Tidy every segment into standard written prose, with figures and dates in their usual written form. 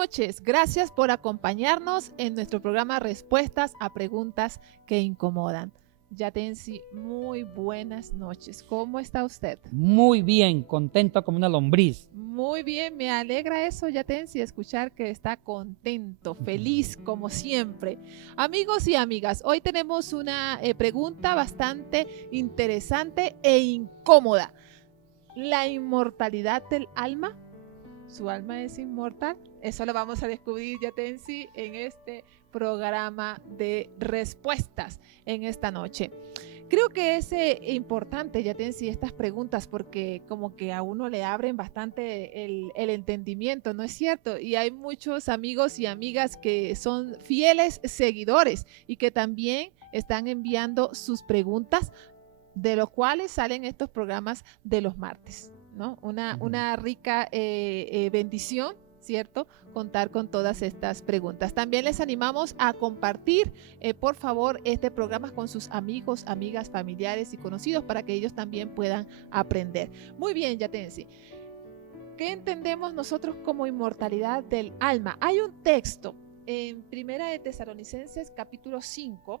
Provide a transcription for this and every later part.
noches. Gracias por acompañarnos en nuestro programa Respuestas a Preguntas que Incomodan. Yatensi, muy buenas noches. ¿Cómo está usted? Muy bien, contento como una lombriz. Muy bien, me alegra eso, Yatensi, escuchar que está contento, feliz como siempre. Amigos y amigas, hoy tenemos una pregunta bastante interesante e incómoda. ¿La inmortalidad del alma? ¿Su alma es inmortal? Eso lo vamos a descubrir, Yatensi, en este programa de respuestas en esta noche. Creo que es importante, Yatensi, estas preguntas porque como que a uno le abren bastante el entendimiento, ¿no es cierto? Y hay muchos amigos y amigas que son fieles seguidores y que también están enviando sus preguntas, de los cuales salen estos programas de los martes, ¿no? Una rica bendición, ¿cierto? Contar con todas estas preguntas. También les animamos a compartir, por favor, este programa con sus amigos, amigas, familiares y conocidos para que ellos también puedan aprender. Muy bien, Yatensi. ¿Qué entendemos nosotros como inmortalidad del alma? Hay un texto en Primera de Tesalonicenses, capítulo 5,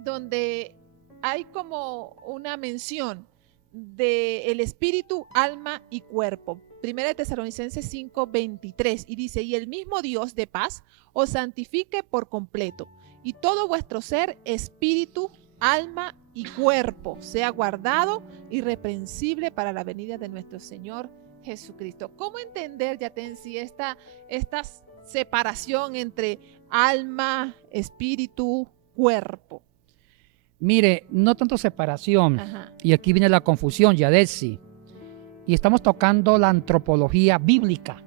donde hay como una mención del espíritu, alma y cuerpo. Primera de Tesalonicenses 5:23, y dice: y el mismo Dios de paz os santifique por completo, y todo vuestro ser, espíritu, alma y cuerpo sea guardado irreprensible para la venida de nuestro Señor Jesucristo. ¿Cómo entender, Yatensi, esta separación entre alma, espíritu, cuerpo? Mire, no tanto separación, y aquí viene la confusión, Yadesi, y estamos tocando la antropología bíblica.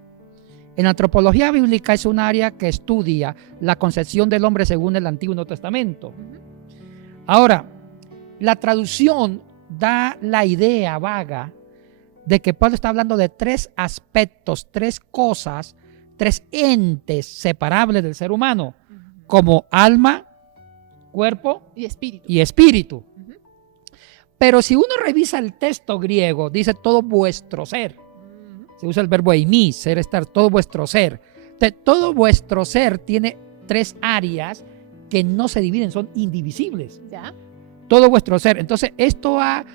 En la antropología bíblica es un área que estudia la concepción del hombre según el Antiguo y Nuevo Testamento. Ahora, la traducción da la idea vaga de que Pablo está hablando de tres aspectos, tres cosas, tres entes separables del ser humano, como alma, cuerpo y espíritu. Pero si uno revisa el texto griego, dice todo vuestro ser. Se usa el verbo eimi, ser, estar, todo vuestro ser. Todo vuestro ser tiene tres áreas que no se dividen, son indivisibles. ¿Ya? Todo vuestro ser. Entonces, esto ha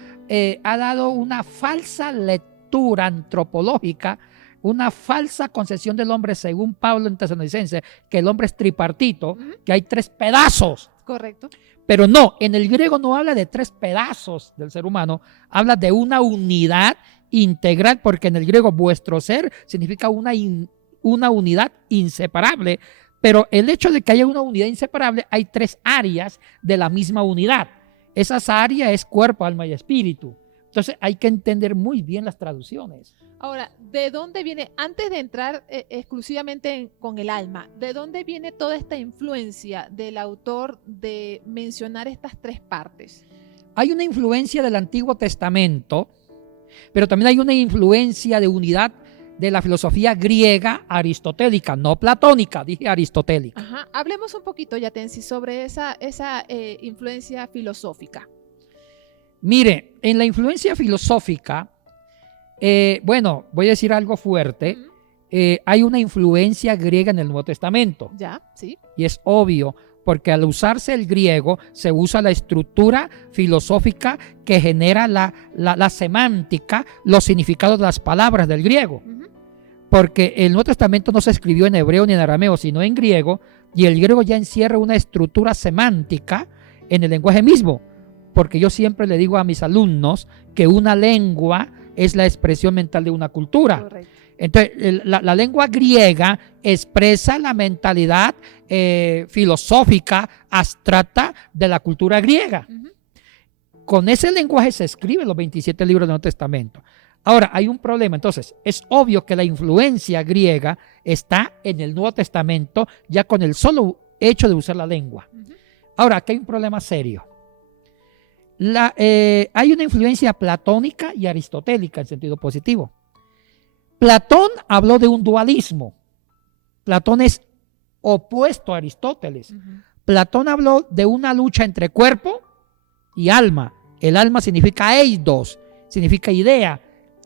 dado una falsa lectura antropológica, una falsa concepción del hombre según Pablo en Tesalonicenses, que el hombre es tripartito, que hay tres pedazos. Correcto. Pero no, en el griego no habla de tres pedazos del ser humano, habla de una unidad integral, porque en el griego vuestro ser significa una unidad inseparable, pero el hecho de que haya una unidad inseparable, hay tres áreas de la misma unidad. Esas áreas es cuerpo, alma y espíritu. Entonces hay que entender muy bien las traducciones. Ahora, ¿de dónde viene, antes de entrar exclusivamente con el alma, de dónde viene toda esta influencia del autor de mencionar estas tres partes? Hay una influencia del Antiguo Testamento, pero también hay una influencia de unidad de la filosofía griega aristotélica, no platónica, dije aristotélica. Ajá. Hablemos un poquito, Yatensi, sobre esa influencia filosófica. Mire, en la influencia filosófica, bueno, voy a decir algo fuerte, hay una influencia griega en el Nuevo Testamento. Ya, sí. Y es obvio, porque al usarse el griego, se usa la estructura filosófica que genera la semántica, los significados de las palabras del griego. Porque el Nuevo Testamento no se escribió en hebreo ni en arameo, sino en griego, y el griego ya encierra una estructura semántica en el lenguaje mismo. Porque yo siempre le digo a mis alumnos que una lengua es la expresión mental de una cultura. Correcto. Entonces, la lengua griega expresa la mentalidad filosófica abstracta de la cultura griega. Con ese lenguaje se escriben los 27 libros del Nuevo Testamento. Ahora, hay un problema. Entonces, es obvio que la influencia griega está en el Nuevo Testamento ya con el solo hecho de usar la lengua. Ahora, aquí hay un problema serio. Hay una influencia platónica y aristotélica en sentido positivo. Platón habló de un dualismo. Platón es opuesto a Aristóteles. Platón habló de una lucha entre cuerpo y alma. El alma significa eidos, significa idea.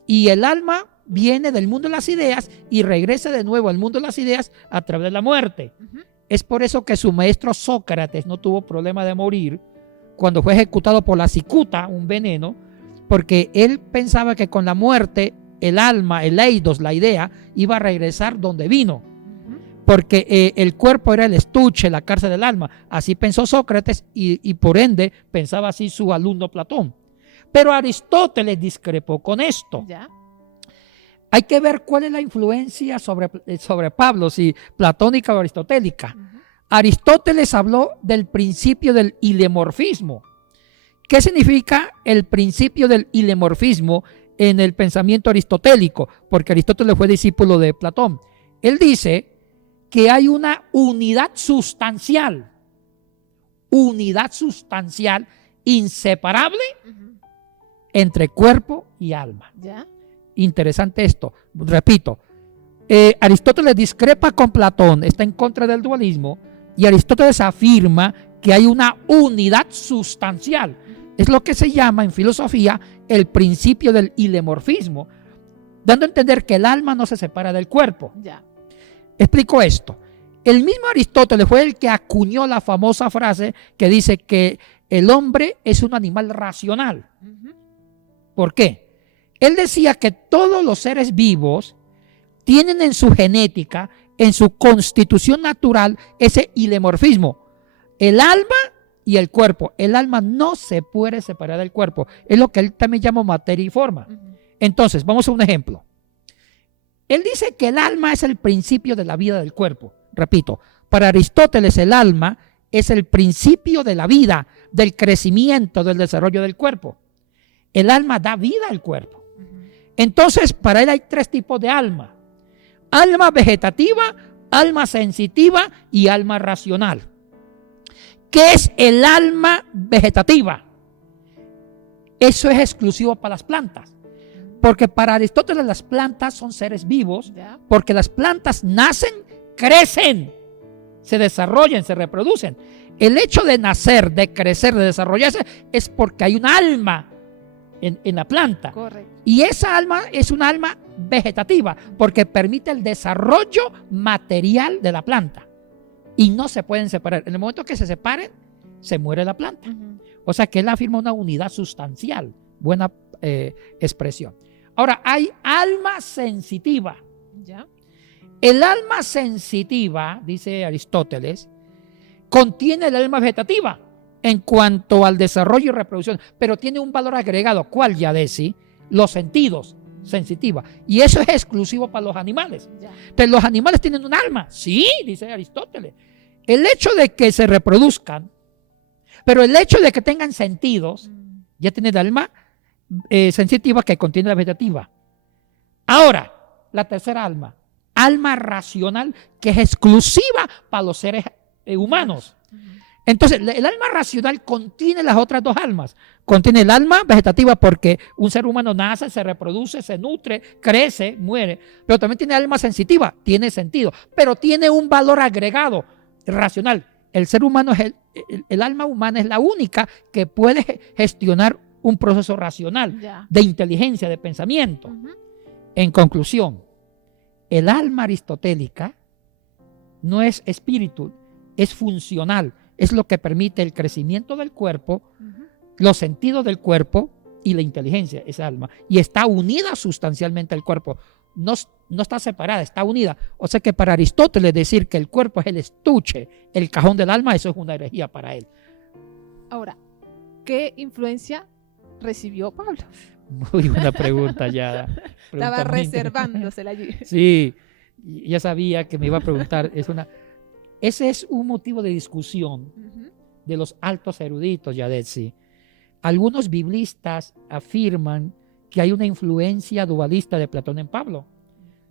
Y el alma viene del mundo de las ideas y regresa de nuevo al mundo de las ideas a través de la muerte. Es por eso que su maestro Sócrates no tuvo problema de morir cuando fue ejecutado por la cicuta, un veneno, porque él pensaba que con la muerte el alma, el eidos, la idea, iba a regresar donde vino, porque el cuerpo era el estuche, la cárcel del alma. Así pensó Sócrates y por ende pensaba así su alumno Platón. Pero Aristóteles discrepó con esto. ¿Ya? Hay que ver cuál es la influencia sobre Pablo, si platónica o aristotélica. Aristóteles habló del principio del hilemorfismo. ¿Qué significa el principio del hilemorfismo en el pensamiento aristotélico? Porque Aristóteles fue discípulo de Platón. Él dice que hay una unidad sustancial inseparable entre cuerpo y alma. ¿Ya? Interesante esto. Repito, Aristóteles discrepa con Platón, está en contra del dualismo, y Aristóteles afirma que hay una unidad sustancial. Es lo que se llama en filosofía el principio del hilemorfismo, dando a entender que el alma no se separa del cuerpo. Ya. Explico esto. El mismo Aristóteles fue el que acuñó la famosa frase que dice que el hombre es un animal racional. ¿Por qué? Él decía que todos los seres vivos tienen en su genética, en su constitución natural, ese hilemorfismo. El alma y el cuerpo. El alma no se puede separar del cuerpo. Es lo que él también llama materia y forma. Entonces, vamos a un ejemplo. Él dice que el alma es el principio de la vida del cuerpo. Repito, para Aristóteles el alma es el principio de la vida, del crecimiento, del desarrollo del cuerpo. El alma da vida al cuerpo. Entonces, para él hay tres tipos de alma. Alma vegetativa, alma sensitiva y alma racional. ¿Qué es el alma vegetativa? Eso es exclusivo para las plantas. Porque para Aristóteles las plantas son seres vivos, porque las plantas nacen, crecen, se desarrollan, se reproducen. El hecho de nacer, de crecer, de desarrollarse es porque hay un alma en la planta. Correcto. Y esa alma es una alma vegetativa porque permite el desarrollo material de la planta. Y no se pueden separar. En el momento que se separen, se muere la planta. O sea que él afirma una unidad sustancial. Buena expresión. Ahora, hay alma sensitiva. ¿Ya? El alma sensitiva, dice Aristóteles, contiene el alma vegetativa en cuanto al desarrollo y reproducción, pero tiene un valor agregado. ¿Cuál, Yadesi? Los sentidos, sensitiva. Y eso es exclusivo para los animales. Ya. Pero los animales tienen un alma. Sí, dice Aristóteles. El hecho de que se reproduzcan, pero el hecho de que tengan sentidos, ya tiene el alma sensitiva que contiene la vegetativa. Ahora, la tercera alma, alma racional, que es exclusiva para los seres humanos. Entonces, el alma racional contiene las otras dos almas. Contiene el alma vegetativa porque un ser humano nace, se reproduce, se nutre, crece, muere. Pero también tiene alma sensitiva, tiene sentido, pero tiene un valor agregado racional. El ser humano, el alma humana es la única que puede gestionar un proceso racional de inteligencia, de pensamiento. En conclusión, el alma aristotélica no es espíritu, es funcional. Es lo que permite el crecimiento del cuerpo, los sentidos del cuerpo y la inteligencia, esa alma. Y está unida sustancialmente al cuerpo. No está separada, está unida. O sea que para Aristóteles decir que el cuerpo es el estuche, el cajón del alma, eso es una herejía para él. Ahora, ¿qué influencia recibió Pablo? Muy buena pregunta ya. Estaba reservándosela allí. Sí, ya sabía que me iba a preguntar. Ese es un motivo de discusión de los altos eruditos, Yadesi. Algunos biblistas afirman que hay una influencia dualista de Platón en Pablo.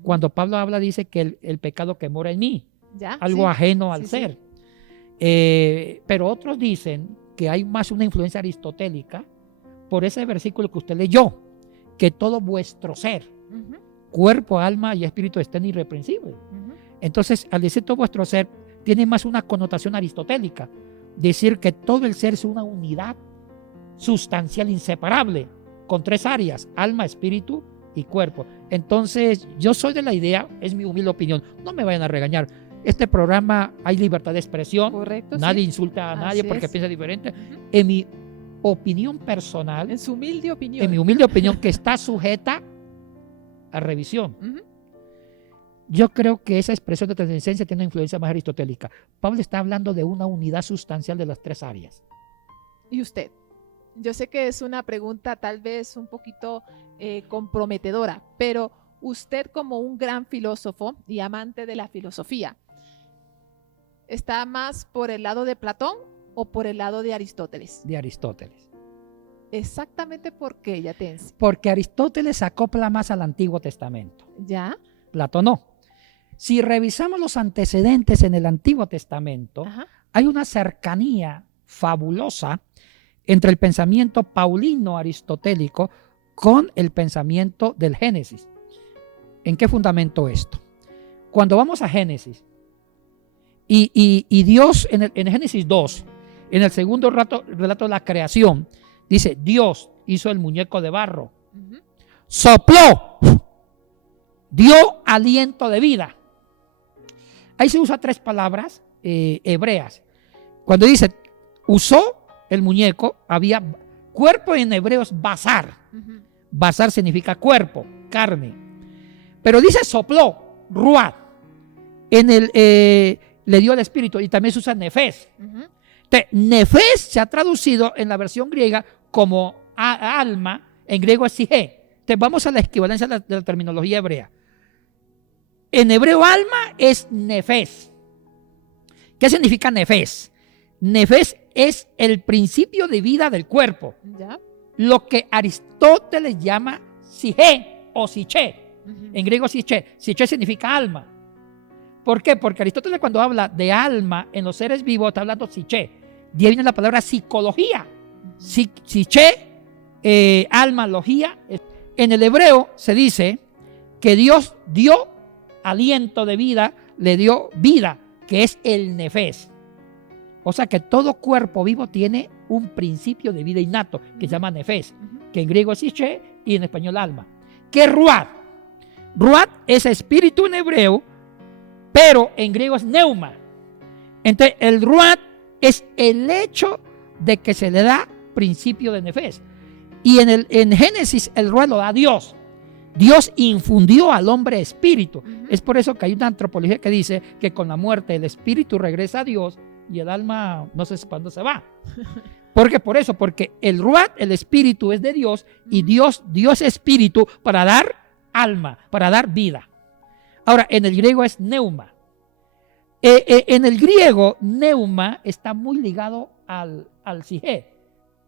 Cuando Pablo habla, dice que el pecado que mora en mí, algo ajeno al ser. Pero otros dicen que hay más una influencia aristotélica por ese versículo que usted leyó, que todo vuestro ser, cuerpo, alma y espíritu estén irreprensibles. Entonces, al decir todo vuestro ser, tiene más una connotación aristotélica. Decir que todo el ser es una unidad sustancial inseparable, con tres áreas, alma, espíritu y cuerpo. Entonces, yo soy de la idea, es mi humilde opinión, no me vayan a regañar. Este programa hay libertad de expresión. Correcto, nadie sí. insulta a nadie Así porque es. piensa diferente. Ujú. En mi opinión personal, En su humilde opinión. en mi humilde opinión, que está sujeta a revisión. Ujú. Yo creo que esa expresión de trascendencia tiene una influencia más aristotélica. Pablo está hablando de una unidad sustancial de las tres áreas. ¿Y usted? Yo sé que es una pregunta tal vez un poquito comprometedora, pero usted como un gran filósofo y amante de la filosofía, ¿está más por el lado de Platón o por el lado de Aristóteles? De Aristóteles. Exactamente por qué, Yatensi. Porque Aristóteles acopla más al Antiguo Testamento. ¿Ya? Platón no. Si revisamos los antecedentes en el Antiguo Testamento, Ajá. hay una cercanía fabulosa entre el pensamiento paulino aristotélico con el pensamiento del Génesis. ¿En qué fundamento esto? Cuando vamos a Génesis y Dios en Génesis 2, en el segundo relato de la creación, dice, Dios hizo el muñeco de barro, Ujú. sopló, dio aliento de vida. Ahí se usa tres palabras hebreas. Cuando dice, usó el muñeco, había cuerpo en hebreo es basar. Ujú. Basar significa cuerpo, carne. Pero dice sopló, ruat. Le dio el espíritu y también se usa nefes. Ujú. Nefes se ha traducido en la versión griega como alma, en griego es psique. Entonces vamos a la equivalencia de la terminología hebrea. En hebreo alma es nefes. ¿Qué significa nefes? Nefes es el principio de vida del cuerpo. ¿Ya? Lo que Aristóteles llama psique o psiche. Ujú. En griego psiche. Psiche significa alma. ¿Por qué? Porque Aristóteles cuando habla de alma en los seres vivos está hablando psiche. De ahí viene la palabra psicología. Psiche, alma, logía. En el hebreo se dice que Dios dio aliento de vida, le dio vida, que es el nefes. O sea que todo cuerpo vivo tiene un principio de vida innato que se llama nefes, que en griego es psiche y en español alma. ¿Qué es ruat? Ruat es espíritu en hebreo, pero en griego es neuma. Entonces el ruat es el hecho de que se le da principio de nefes. Y en Génesis el ruat lo da Dios. Dios infundió al hombre espíritu. Ujú. Es por eso que hay una antropología que dice que con la muerte el espíritu regresa a Dios y el alma no sé cuándo se va. ¿Por qué? Por eso, porque el ruat, el espíritu es de Dios y Dios es espíritu para dar alma, para dar vida. Ahora, en el griego es neuma. En el griego, neuma está muy ligado al psique,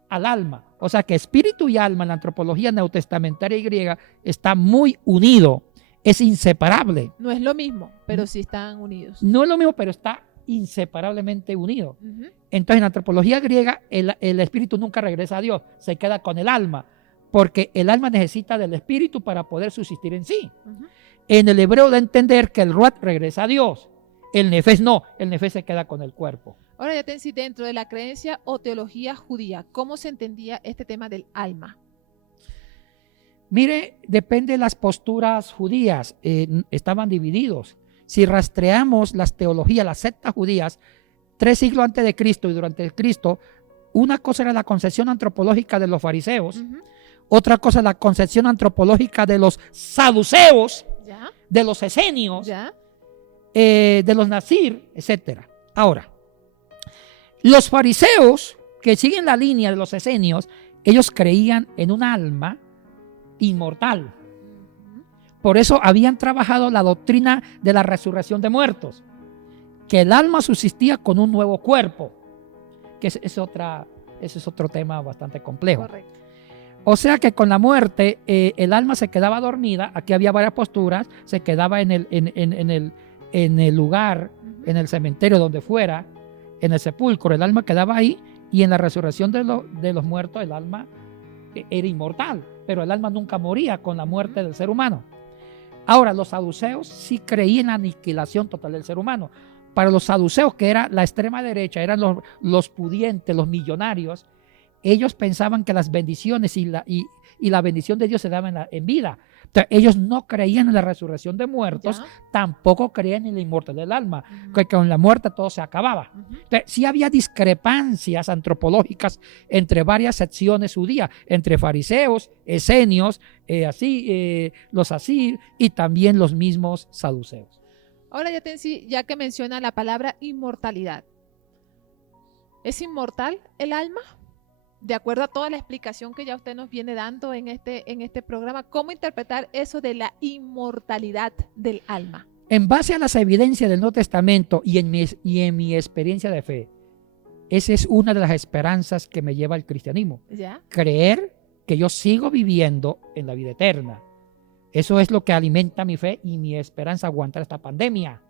al alma. O sea que espíritu y alma en la antropología neotestamentaria y griega está muy unido, es inseparable. No es lo mismo, pero sí están unidos. No es lo mismo, pero está inseparablemente unido. Ujú. Entonces en la antropología griega el espíritu nunca regresa a Dios, se queda con el alma, porque el alma necesita del espíritu para poder subsistir en sí. Ujú. En el hebreo da a entender que el ruat regresa a Dios, el nefes no, el nefes se queda con el cuerpo. Ahora, Yatensi, dentro de la creencia o teología judía, ¿cómo se entendía este tema del alma? Mire, depende de las posturas judías, estaban divididos. Si rastreamos las teologías, las sectas judías, 3 siglos antes de Cristo y durante Cristo, una cosa era la concepción antropológica de los fariseos, Ujú. otra cosa la concepción antropológica de los saduceos, ¿Ya? de los esenios, ¿Ya? de los nazir, etc. Ahora, los fariseos que siguen la línea de los esenios, ellos creían en un alma inmortal. Ujú. Por eso habían trabajado la doctrina de la resurrección de muertos, que el alma subsistía con un nuevo cuerpo, que ese es otro tema bastante complejo. Correcto. O sea que con la muerte el alma se quedaba dormida, aquí había varias posturas, se quedaba en el lugar, Ujú. en el cementerio donde fuera, en el sepulcro, el alma quedaba ahí y en la resurrección de los muertos el alma era inmortal, pero el alma nunca moría con la muerte del ser humano. Ahora, los saduceos sí creían en la aniquilación total del ser humano. Para los saduceos, que era la extrema derecha, eran los pudientes, los millonarios, ellos pensaban que las bendiciones y y la bendición de Dios se daba en vida. Entonces, ellos no creían en la resurrección de muertos, tampoco creían en la inmortalidad del alma, que con la muerte todo se acababa. Entonces, sí había discrepancias antropológicas entre varias secciones judías, entre fariseos, esenios, los asir y también los mismos saduceos. Ahora, ya que menciona la palabra inmortalidad, ¿es inmortal el alma? De acuerdo a toda la explicación que ya usted nos viene dando en este programa, ¿cómo interpretar eso de la inmortalidad del alma? En base a las evidencias del Nuevo Testamento y en mi experiencia de fe, esa es una de las esperanzas que me lleva al cristianismo. ¿Ya? Creer que yo sigo viviendo en la vida eterna. Eso es lo que alimenta mi fe y mi esperanza aguantar esta pandemia,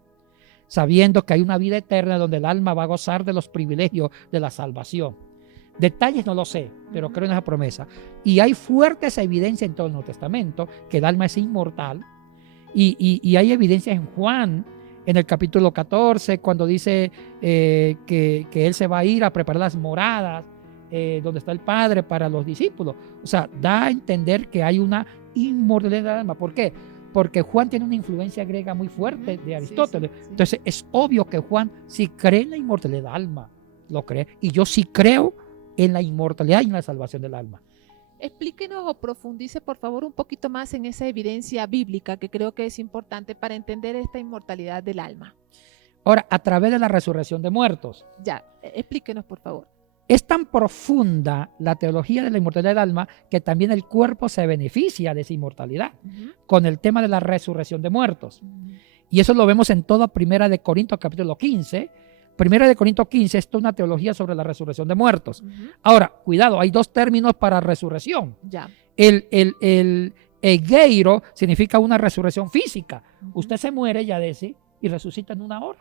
sabiendo que hay una vida eterna donde el alma va a gozar de los privilegios de la salvación. Detalles no lo sé, pero creo en esa promesa. Y hay fuertes evidencias en todo el Nuevo Testamento que el alma es inmortal. Y hay evidencias en Juan, en el capítulo 14, cuando dice que él se va a ir a preparar las moradas donde está el Padre para los discípulos. O sea, da a entender que hay una inmortalidad del alma. ¿Por qué? Porque Juan tiene una influencia griega muy fuerte de Aristóteles. Sí. Entonces es obvio que Juan sí cree en la inmortalidad del alma. Lo cree. Y yo sí creo en la inmortalidad y en la salvación del alma. Explíquenos o profundice, por favor, un poquito más en esa evidencia bíblica que creo que es importante para entender esta inmortalidad del alma. Ahora, a través de la resurrección de muertos. Ya, explíquenos, por favor. Es tan profunda la teología de la inmortalidad del alma que también el cuerpo se beneficia de esa inmortalidad con el tema de la resurrección de muertos. Y eso lo vemos en toda Primera de Corintios capítulo 15. Primera de Corintios 15 es una teología sobre la resurrección de muertos. Ahora, cuidado, hay dos términos para resurrección. Ya. El egeiro significa una resurrección física. Usted se muere, ya dice, y resucita en una hora.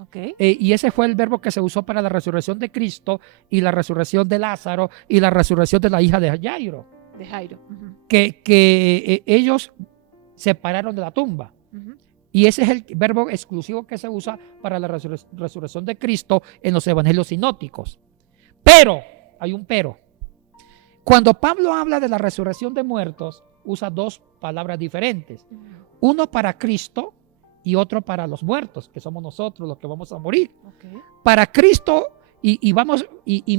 Okay. Y ese fue el verbo que se usó para la resurrección de Cristo y la resurrección de Lázaro y la resurrección de la hija de Jairo. Que ellos se pararon de la tumba. Y ese es el verbo exclusivo que se usa para la resurrección de Cristo en los evangelios sinópticos. Pero, hay un pero. Cuando Pablo habla de la resurrección de muertos, usa dos palabras diferentes. Uno para Cristo y otro para los muertos, que somos nosotros los que vamos a morir. Okay. Para Cristo, y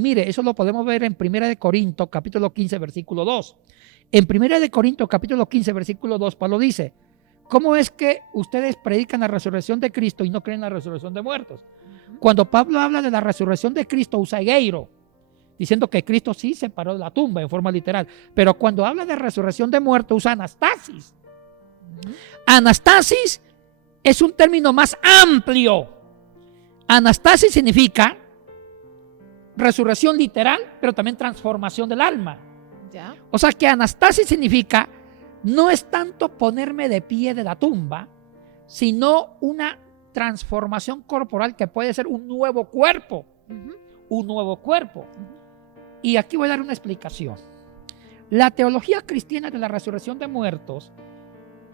mire, eso lo podemos ver en 1 de Corintios, capítulo 15, versículo 2. En 1 de Corintios, capítulo 15, versículo 2, Pablo dice: ¿cómo es que ustedes predican la resurrección de Cristo y no creen en la resurrección de muertos? Cuando Pablo habla de la resurrección de Cristo, usa egeiro, diciendo que Cristo sí se paró de la tumba en forma literal. Pero cuando habla de resurrección de muertos, usa anastasis. Anastasis es un término más amplio. Anastasis significa resurrección literal, pero también transformación del alma. ¿Ya? O sea que anastasis significa no es tanto ponerme de pie de la tumba, sino una transformación corporal que puede ser un nuevo cuerpo. Un nuevo cuerpo. Y aquí voy a dar una explicación. La teología cristiana de la resurrección de muertos,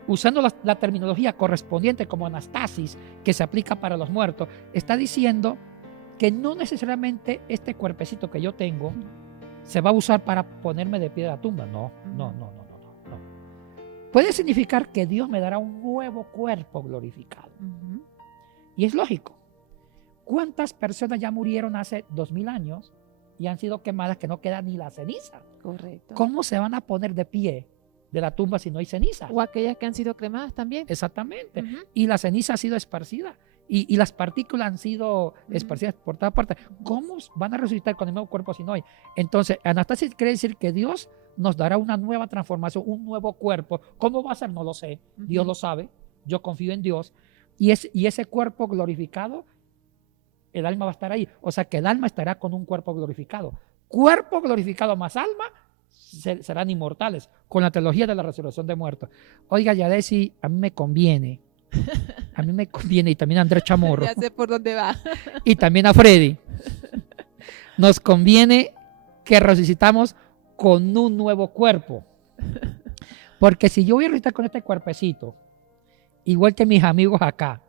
usando la terminología correspondiente como anastasis, que se aplica para los muertos, está diciendo que no necesariamente este cuerpecito que yo tengo se va a usar para ponerme de pie de la tumba. No. Puede significar que Dios me dará un nuevo cuerpo glorificado. Y es lógico. ¿Cuántas personas ya murieron hace 2000 años y han sido quemadas que no queda ni la ceniza? Correcto. ¿Cómo se van a poner de pie de la tumba si no hay ceniza? O aquellas que han sido cremadas también. Exactamente. Y la ceniza ha sido esparcida. Y las partículas han sido esparcidas por toda parte. ¿Cómo van a resucitar con el nuevo cuerpo si no hay? Entonces, anastasis quiere decir que Dios nos dará una nueva transformación, un nuevo cuerpo. ¿Cómo va a ser? No lo sé. Dios lo sabe. Yo confío en Dios. Y ese cuerpo glorificado, el alma va a estar ahí. O sea que el alma estará con un cuerpo glorificado. Cuerpo glorificado más alma serán inmortales con la teología de la resurrección de muertos. Oiga, Yadesi, a mí me conviene. A mí me conviene, y también a Andrés Chamorro. Ya sé por dónde va. Y también a Freddy. Nos conviene que resucitamos con un nuevo cuerpo. Porque si yo voy a resucitar con este cuerpecito, igual que mis amigos acá,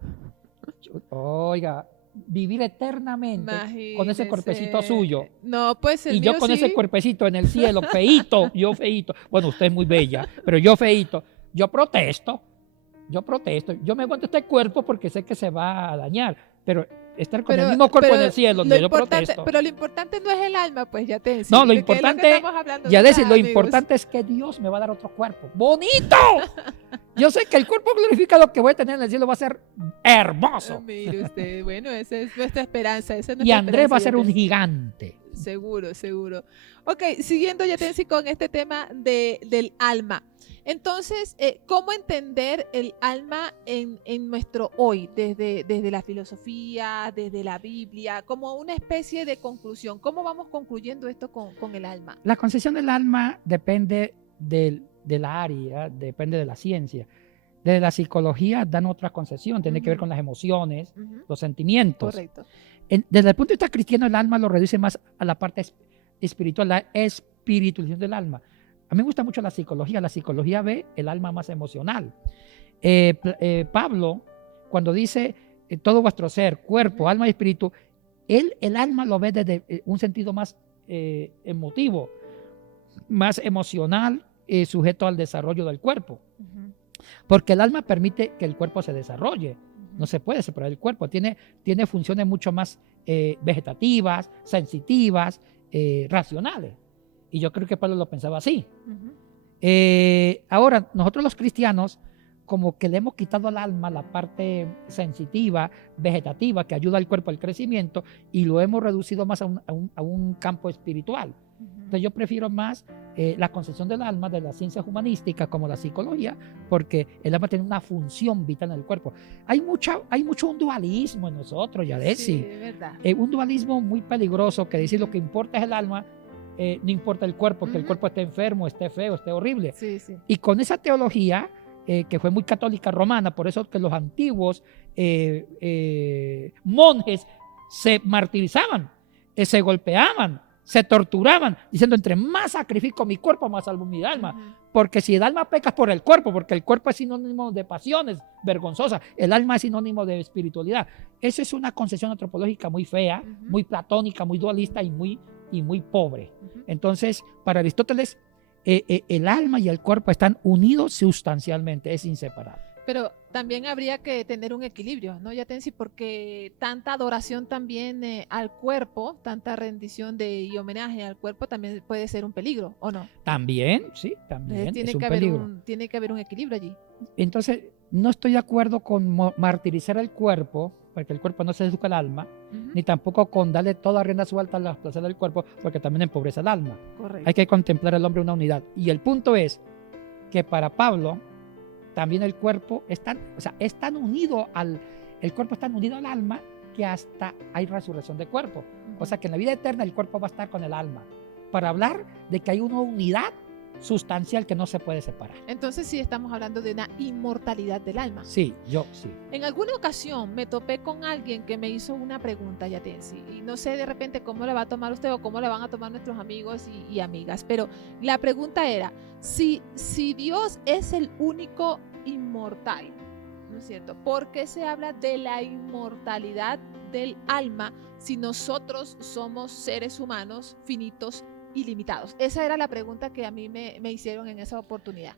oiga, vivir eternamente con ese Imagínese. cuerpecito suyo. No, pues el Y yo mío con sí. ese cuerpecito en el cielo, feíto, yo feíto. Bueno, usted es muy bella, pero yo feíto. Yo protesto. Yo me aguanto este cuerpo porque sé que se va a dañar. Pero estar con el mismo cuerpo en el cielo, yo protesto. Pero lo importante no es el alma, pues ya te No, lo importante, ya decir, lo importante es que Dios me va a dar otro cuerpo. ¡Bonito! Yo sé que el cuerpo glorificado que voy a tener en el cielo va a ser hermoso. Mire usted, bueno, esa es nuestra esperanza. Esa es nuestra Y Andrés va a ser un Yatensi. gigante. Seguro, seguro. Ok, siguiendo Yatensi con este tema del alma. Entonces, ¿cómo entender el alma en nuestro hoy, desde la filosofía, desde la Biblia, como una especie de conclusión? ¿Cómo vamos concluyendo esto con el alma? La concepción del alma depende de la área, depende de la ciencia. Desde la psicología dan otra concepción, tiene que ver con las emociones, los sentimientos. Correcto. Desde el punto de vista cristiano, el alma lo reduce más a la parte espiritual, la espiritualización del alma. A mí me gusta mucho la psicología ve el alma más emocional. Pablo, cuando dice todo vuestro ser, cuerpo, alma y espíritu, el alma lo ve desde un sentido más emotivo, más emocional, sujeto al desarrollo del cuerpo. Porque el alma permite que el cuerpo se desarrolle. No se puede separar del cuerpo. Tiene funciones mucho más vegetativas, sensitivas, racionales. Y yo creo que Pablo lo pensaba así. Ahora, nosotros los cristianos, como que le hemos quitado al alma la parte sensitiva, vegetativa, que ayuda al cuerpo al crecimiento, y lo hemos reducido más a un campo espiritual. Entonces yo prefiero más la concepción del alma de las ciencias humanísticas como la psicología, porque el alma tiene una función vital en el cuerpo. Hay mucho un dualismo en nosotros, Yadesi. Sí, es verdad. Un dualismo muy peligroso que dice lo que importa es el alma, no importa el cuerpo, que el cuerpo esté enfermo, esté feo, esté horrible. Sí, sí. Y con esa teología, que fue muy católica romana, por eso que los antiguos monjes se martirizaban, se golpeaban, se torturaban, diciendo entre más sacrifico mi cuerpo, más salvo mi alma. Porque si el alma peca es por el cuerpo, porque el cuerpo es sinónimo de pasiones vergonzosas, el alma es sinónimo de espiritualidad. Esa es una concepción antropológica muy fea, muy platónica, muy dualista y muy pobre. Entonces, para Aristóteles, el alma y el cuerpo están unidos sustancialmente, es inseparable. Pero también habría que tener un equilibrio, ¿no, Yatensi? Porque tanta adoración también al cuerpo, tanta rendición y homenaje al cuerpo también puede ser un peligro, ¿o no? También, sí, también Tiene es un que haber peligro. tiene que haber un equilibrio allí. Entonces, no estoy de acuerdo con martirizar el cuerpo, porque el cuerpo no se educa al alma, ni tampoco con darle toda rienda suelta a los placeres del cuerpo, porque también empobrece el alma. Correcto. Hay que contemplar al hombre una unidad. Y el punto es que para Pablo, también el cuerpo es tan unido el cuerpo es tan unido al alma que hasta hay resurrección de cuerpo. O sea que en la vida eterna el cuerpo va a estar con el alma, para hablar de que hay una unidad sustancial que no se puede separar. Entonces sí estamos hablando de una inmortalidad del alma. Sí, yo sí. En alguna ocasión me topé con alguien que me hizo una pregunta, Yatensi, y no sé de repente cómo le va a tomar usted o cómo le van a tomar nuestros amigos y amigas, pero la pregunta era, si Dios es el único inmortal, ¿no es cierto? ¿Por qué se habla de la inmortalidad del alma si nosotros somos seres humanos finitos y limitados? Esa era la pregunta que a mí me hicieron en esa oportunidad.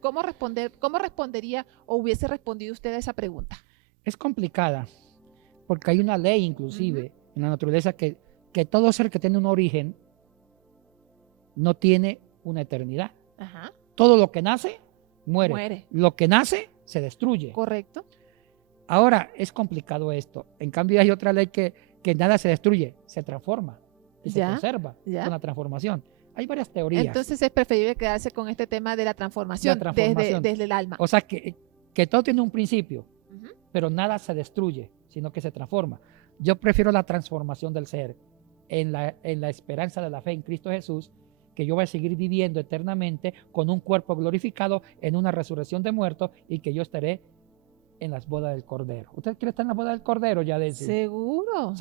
¿Cómo respondería o hubiese respondido usted a esa pregunta? Es complicada, porque hay una ley inclusive en la naturaleza que todo ser que tiene un origen no tiene una eternidad. Todo lo que nace, muere. Lo que nace, se destruye. Correcto. Ahora, es complicado esto. En cambio, hay otra ley que nada se destruye, se transforma y se conserva con la transformación. Hay varias teorías. Entonces es preferible quedarse con este tema de la transformación, desde el alma. O sea, que todo tiene un principio, pero nada se destruye, sino que se transforma. Yo prefiero la transformación del ser en la esperanza de la fe en Cristo Jesús, que yo voy a seguir viviendo eternamente con un cuerpo glorificado en una resurrección de muertos y que yo estaré en las bodas del Cordero. ¿Usted quiere estar en la boda del Cordero, Yatensi? Seguro,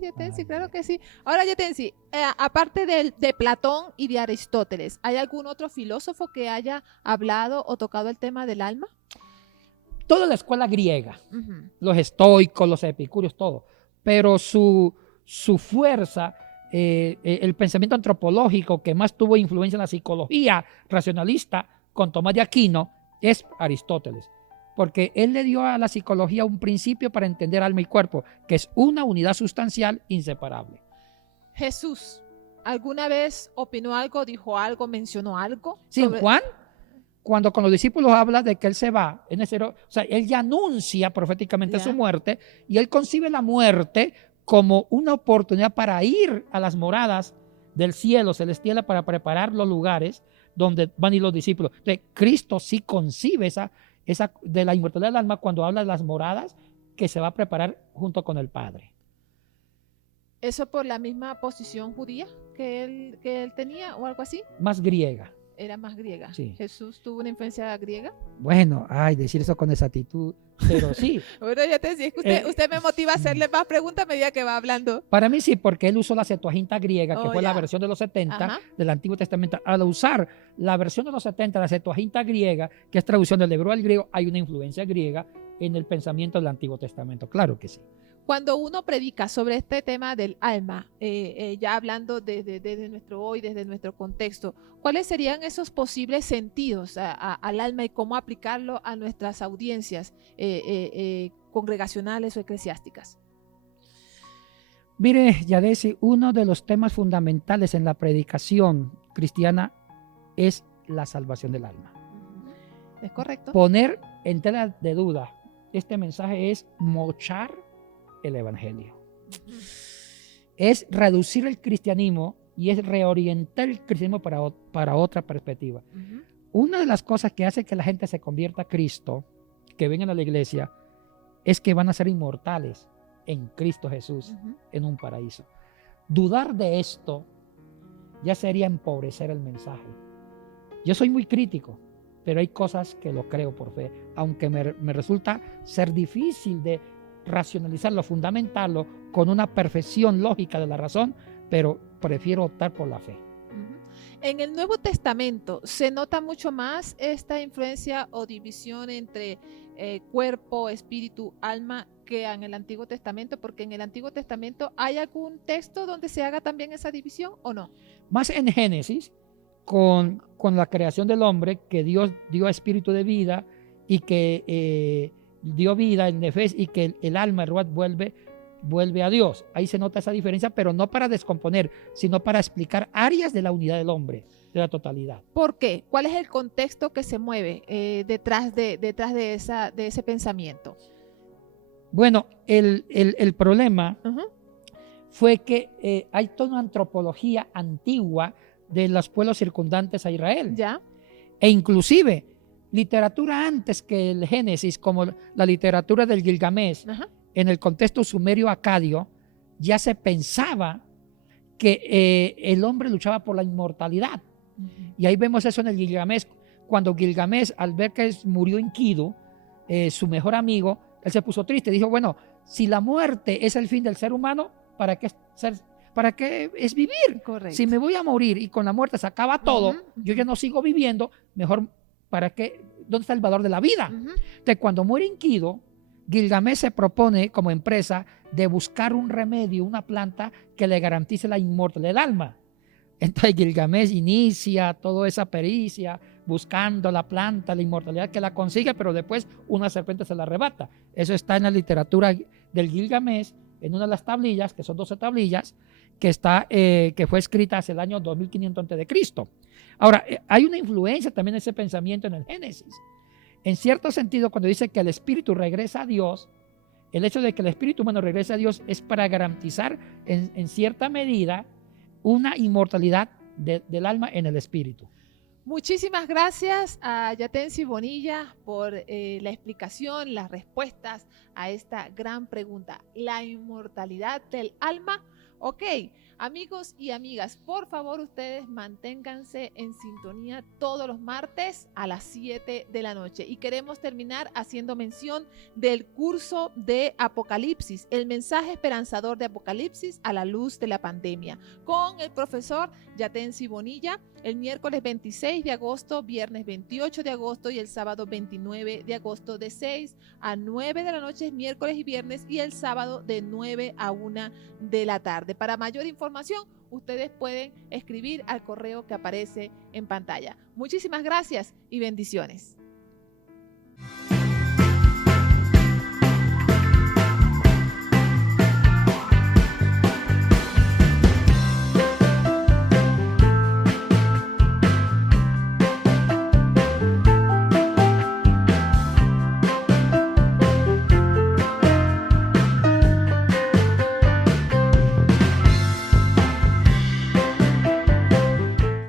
Yatensi, claro que sí. sí. Ahora, Yatensi, aparte de Platón y de Aristóteles, ¿hay algún otro filósofo que haya hablado o tocado el tema del alma? Toda la escuela griega, los estoicos, los epicúreos, todo. pero su fuerza, el pensamiento antropológico que más tuvo influencia en la psicología racionalista con Tomás de Aquino es Aristóteles, porque él le dio a la psicología un principio para entender alma y cuerpo, que es una unidad sustancial inseparable. Jesús, ¿alguna vez opinó algo, dijo algo, mencionó algo? Sí, Juan, cuando con los discípulos habla de que él se va, es necesario, o sea, él ya anuncia proféticamente su muerte, y él concibe la muerte como una oportunidad para ir a las moradas del cielo celestial, para preparar los lugares donde van a ir los discípulos. Entonces, Cristo sí concibe esa de la inmortalidad del alma cuando habla de las moradas que se va a preparar junto con el Padre. ¿Eso por la misma posición judía que él tenía o algo así? Más griega. Era más griega. Sí. ¿Jesús tuvo una influencia griega? Bueno, decir eso con exactitud, pero sí. Bueno, ya te decía, es que usted me motiva a hacerle más preguntas a medida que va hablando. Para mí sí, porque él usó la Septuaginta griega, que fue la versión de los 70 del Antiguo Testamento. Al usar la versión de los 70, la Septuaginta griega, que es traducción del hebreo al griego, hay una influencia griega en el pensamiento del Antiguo Testamento. Claro que sí. Cuando uno predica sobre este tema del alma, ya hablando desde nuestro hoy, desde nuestro contexto, ¿cuáles serían esos posibles sentidos al alma y cómo aplicarlo a nuestras audiencias congregacionales o eclesiásticas? Mire, Yadesi, uno de los temas fundamentales en la predicación cristiana es la salvación del alma. ¿Es correcto? Poner en tela de duda este mensaje es mochar el evangelio. Es reducir el cristianismo y es reorientar el cristianismo para otra perspectiva. Una de las cosas que hace que la gente se convierta a Cristo, que vengan a la iglesia, es que van a ser inmortales en Cristo Jesús, en un paraíso. Dudar de esto ya sería empobrecer el mensaje. Yo soy muy crítico, pero hay cosas que lo creo por fe, aunque me resulta ser difícil de racionalizarlo, fundamentarlo con una perfección lógica de la razón, pero prefiero optar por la fe. En el Nuevo Testamento se nota mucho más esta influencia o división entre cuerpo, espíritu, alma que en el Antiguo Testamento, porque en el Antiguo Testamento ¿hay algún texto donde se haga también esa división o no? Más en Génesis, con la creación del hombre, que Dios dio espíritu de vida y que dio vida en Nefes, y que el alma, el ruach, vuelve a Dios. Ahí se nota esa diferencia, pero no para descomponer, sino para explicar áreas de la unidad del hombre, de la totalidad. ¿Por qué? ¿Cuál es el contexto que se mueve detrás de ese pensamiento? Bueno, el problema fue que hay toda una antropología antigua de los pueblos circundantes a Israel. ¿Ya? E inclusive literatura antes que el Génesis, como la literatura del Gilgamesh, en el contexto sumerio-acadio, ya se pensaba que el hombre luchaba por la inmortalidad. Y ahí vemos eso en el Gilgamesh, cuando Gilgamesh, al ver que murió Enkidu, su mejor amigo, él se puso triste. Dijo, bueno, si la muerte es el fin del ser humano, ¿para qué es vivir? Correcto. Si me voy a morir y con la muerte se acaba todo, yo ya no sigo viviendo, mejor, ¿para qué? ¿Dónde está el valor de la vida? Entonces, cuando muere Enkidu, Gilgamesh se propone como empresa de buscar un remedio, una planta que le garantice la inmortalidad del alma. Entonces Gilgamesh inicia toda esa pericia buscando la planta, la inmortalidad, que la consigue, pero después una serpiente se la arrebata. Eso está en la literatura del Gilgamesh, en una de las tablillas, que son 12 tablillas, que fue escrita hace el año 2500 a.C. Ahora, hay una influencia también de ese pensamiento en el Génesis. En cierto sentido, cuando dice que el espíritu regresa a Dios, el hecho de que el espíritu humano regrese a Dios es para garantizar en cierta medida una inmortalidad del alma en el espíritu. Muchísimas gracias a Yatensi Bonilla por la explicación, las respuestas a esta gran pregunta. ¿La inmortalidad del alma Ok, amigos y amigas, por favor ustedes manténganse en sintonía todos los martes a las 7 de la noche. Y queremos terminar haciendo mención del curso de Apocalipsis, el mensaje esperanzador de Apocalipsis a la luz de la pandemia, con el profesor Yatensi Bonilla, el miércoles 26 de agosto, viernes 28 de agosto y el sábado 29 de agosto de 6 a 9 de la noche, miércoles y viernes, y el sábado de 9 a 1 de la tarde. Para mayor información, ustedes pueden escribir al correo que aparece en pantalla. Muchísimas gracias y bendiciones.